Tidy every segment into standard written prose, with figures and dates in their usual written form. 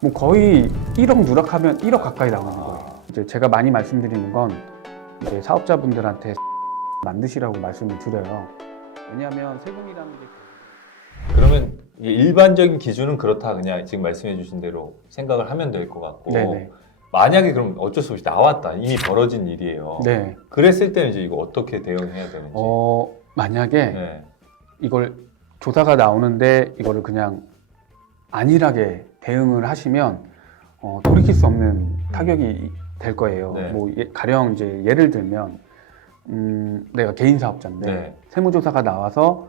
뭐 거의 1억 누락하면 1억 가까이 나오는 거예요. 이제 제가 많이 말씀드리는 건 이제 사업자분들한테 만드시라고 말씀을 드려요. 왜냐하면 세금이라는 게 그러면 이게 일반적인 기준은 그렇다, 그냥 지금 말씀해 주신 대로 생각을 하면 될 것 같고, 네네. 만약에 그럼 어쩔 수 없이 나왔다, 이미 벌어진 일이에요. 네. 그랬을 때는 이제 이거 어떻게 대응해야 되는지. 만약에 네. 이걸 조사가 나오는데 이거를 그냥 안일하게 대응을 하시면 돌이킬 수 없는 타격이 될 거예요. 네. 뭐 가령 이제 예를 들면 내가 개인 사업자인데 네. 세무조사가 나와서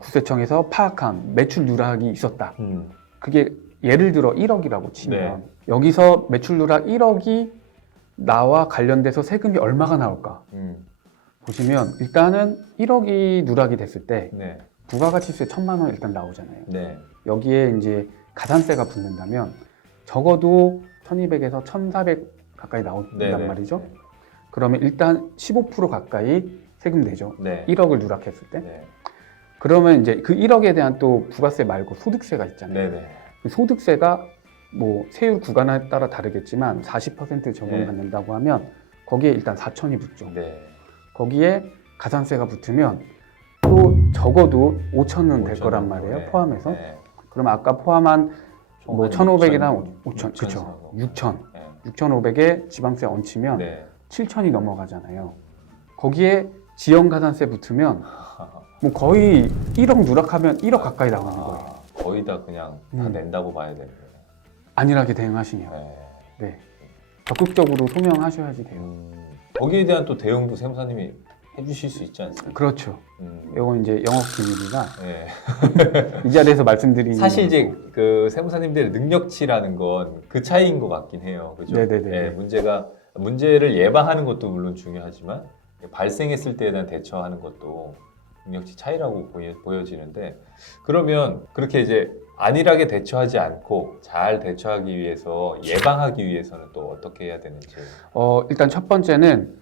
국세청에서 파악한 매출 누락이 있었다. 그게 예를 들어 1억이라고 치면 네. 여기서 매출 누락 1억이 나와 관련돼서 세금이 얼마가 나올까 보시면 일단은 1억이 누락이 됐을 때 네. 부가가치세 1,000만 원 일단 나오잖아요. 네. 여기에 이제 가산세가 붙는다면 적어도 1,200에서 1,400 가까이 나온단 네. 말이죠. 그러면 일단 15% 가까이 세금 내죠. 네. 1억을 누락했을 때. 네. 그러면 이제 그 1억에 대한 또 부가세 말고 소득세가 있잖아요. 네. 네. 그 소득세가 뭐 세율 구간에 따라 다르겠지만 40% 적용받는다고 하면 거기에 일단 4천이 붙죠. 네. 거기에 가산세가 붙으면 또 적어도 5천은 될 5,000 거란 말이에요. 네. 포함해서. 네. 그럼 아까 포함한 뭐 1,500이랑 5천, 6,000 그쵸. 6천. 네. 6,500에 지방세 얹히면 네. 7천이 넘어가잖아요. 거기에 지연가산세 붙으면 뭐 거의 1억 누락하면 1억 가까이 나오는 거예요. 거의 다 그냥 다 낸다고 봐야 되는 거예요. 안일하게 대응하시면. 네. 네. 적극적으로 소명하셔야지 돼요. 거기에 대한 또 대응도 세무사님이 해주실 수 있지 않습니까? 그렇죠. 이건 이제 영업 기밀이라 네. 이 자리에서 말씀드리는 사실 이제 거고. 그 세무사님들의 능력치라는 건 그 차이인 것 같긴 해요. 그죠? 네네네. 네, 문제를 예방하는 것도 물론 중요하지만 발생했을 때에 대한 대처하는 것도 능력치 차이라고 보여지는데, 그러면 그렇게 이제 안일하게 대처하지 않고 잘 대처하기 위해서, 예방하기 위해서는 또 어떻게 해야 되는지. 일단 첫 번째는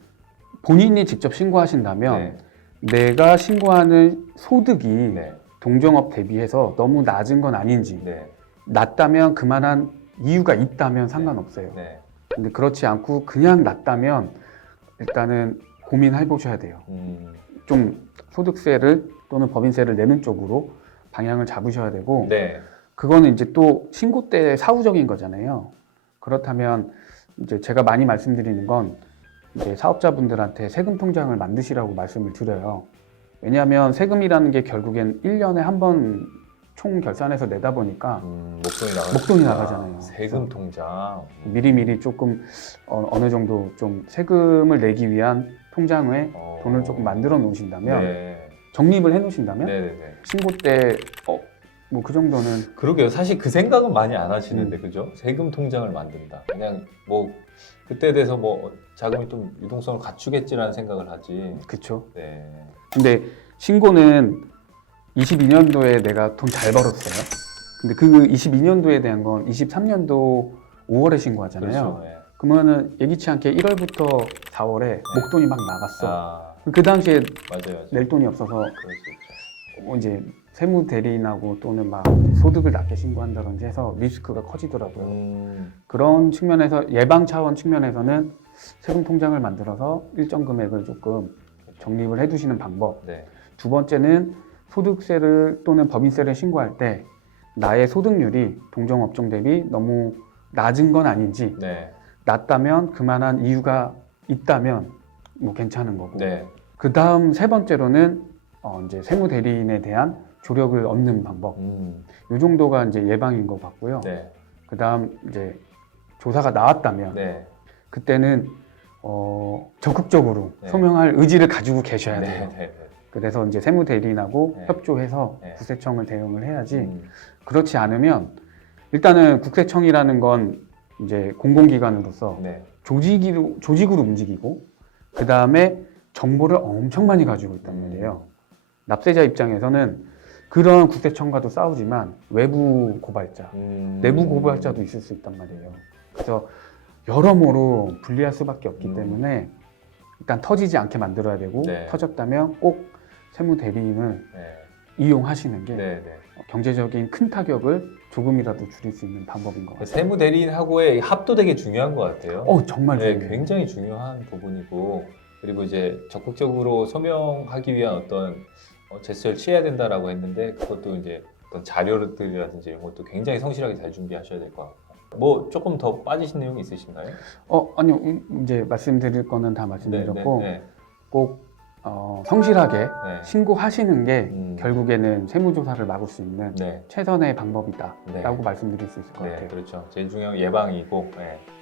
본인이 직접 신고하신다면 네. 내가 신고하는 소득이 네. 동종업 대비해서 너무 낮은 건 아닌지, 네. 낮다면 그만한 이유가 있다면 상관없어요. 네. 근데 그렇지 않고 그냥 낮다면 일단은 고민해 보셔야 돼요. 좀 소득세를 또는 법인세를 내는 쪽으로 방향을 잡으셔야 되고, 네. 그거는 이제 또 신고 때 사후적인 거잖아요. 그렇다면 이제 제가 많이 말씀드리는 건 이제 사업자분들한테 세금 통장을 만드시라고 말씀을 드려요. 왜냐하면 세금이라는 게 결국엔 1년에 한 번 총 결산해서 내다 보니까 목돈이 나가잖아요. 세금 통장. 미리미리 조금 어느 정도 좀 세금을 내기 위한 통장에 돈을 조금 만들어 놓으신다면, 네. 적립을 해 놓으신다면 네네네. 신고 때 뭐 그 정도는. 그러게요. 사실 그 생각은 많이 안 하시는데, 그죠? 세금 통장을 만든다. 그냥 뭐 그때에 대해서 뭐 자금이 좀 유동성을 갖추겠지라는 생각을 하지. 그쵸. 네. 근데 신고는 22년도에 내가 돈 잘 벌었어요. 근데 그 22년도에 대한 건 23년도 5월에 신고하잖아요. 그렇죠. 네. 그러면은 예기치 않게 1월부터 4월에 목돈이 막 나갔어. 아, 그 당시에 맞아요. 낼 돈이 없어서 그럴 수 있죠. 이제 세무 대리인하고 또는 막 소득을 낮게 신고한다든지 해서 리스크가 커지더라고요. 그런 측면에서, 예방 차원 측면에서는 세금 통장을 만들어서 일정 금액을 조금 적립을 해두시는 방법. 네. 두 번째는 소득세를 또는 법인세를 신고할 때 나의 소득률이 동종업종 대비 너무 낮은 건 아닌지, 네. 낮다면 그만한 이유가 있다면 뭐 괜찮은 거고. 네. 그 다음 세 번째로는 이제 세무 대리인에 대한 조력을 얻는 방법. 이 정도가 이제 예방인 것 같고요. 네. 그 다음 이제 조사가 나왔다면 네. 그때는 적극적으로 네. 소명할 의지를 가지고 계셔야 돼요. 네. 네. 그래서 이제 세무 대리인하고 네. 협조해서 네. 국세청을 대응을 해야지. 그렇지 않으면 일단은 국세청이라는 건 이제 공공기관으로서 네. 조직으로 움직이고, 그 다음에 정보를 엄청 많이 가지고 있단 말이에요. 납세자 입장에서는 그런 국세청과도 싸우지만 외부 고발자, 내부 고발자도 있을 수 있단 말이에요. 그래서 여러모로 불리할 수밖에 없기 때문에 일단 터지지 않게 만들어야 되고, 네. 터졌다면 꼭 세무 대리인을 네. 이용하시는 게 네, 네. 경제적인 큰 타격을 조금이라도 줄일 수 있는 방법인 것 같아요. 세무 대리인하고의 합도 되게 중요한 것 같아요. 정말 네, 중요해요. 굉장히 중요한 부분이고 그리고 이제 적극적으로 소명하기 위한 어떤 제스처를 취해야 된다라고 했는데 그것도 이제 어떤 자료들이라든지 이런 것도 굉장히 성실하게 잘 준비하셔야 될 것 같고 뭐 조금 더 빠지신 내용이 있으신가요? 아니요, 이제 말씀드릴 거는 다 말씀드렸고 네, 꼭 성실하게 네. 신고하시는 게 음. 결국에는 세무조사를 막을 수 있는 네. 최선의 방법이다라고 네. 말씀드릴 수 있을 것 네, 같아요. 그렇죠. 제일 중요한 건 예방이고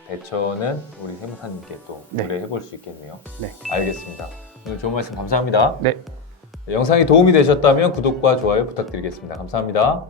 대처는 우리 세무사님께 또 네. 의뢰해 볼 수 있겠네요. 네. 알겠습니다. 오늘 좋은 말씀 감사합니다. 네. 영상이 도움이 되셨다면 구독과 좋아요 부탁드리겠습니다. 감사합니다.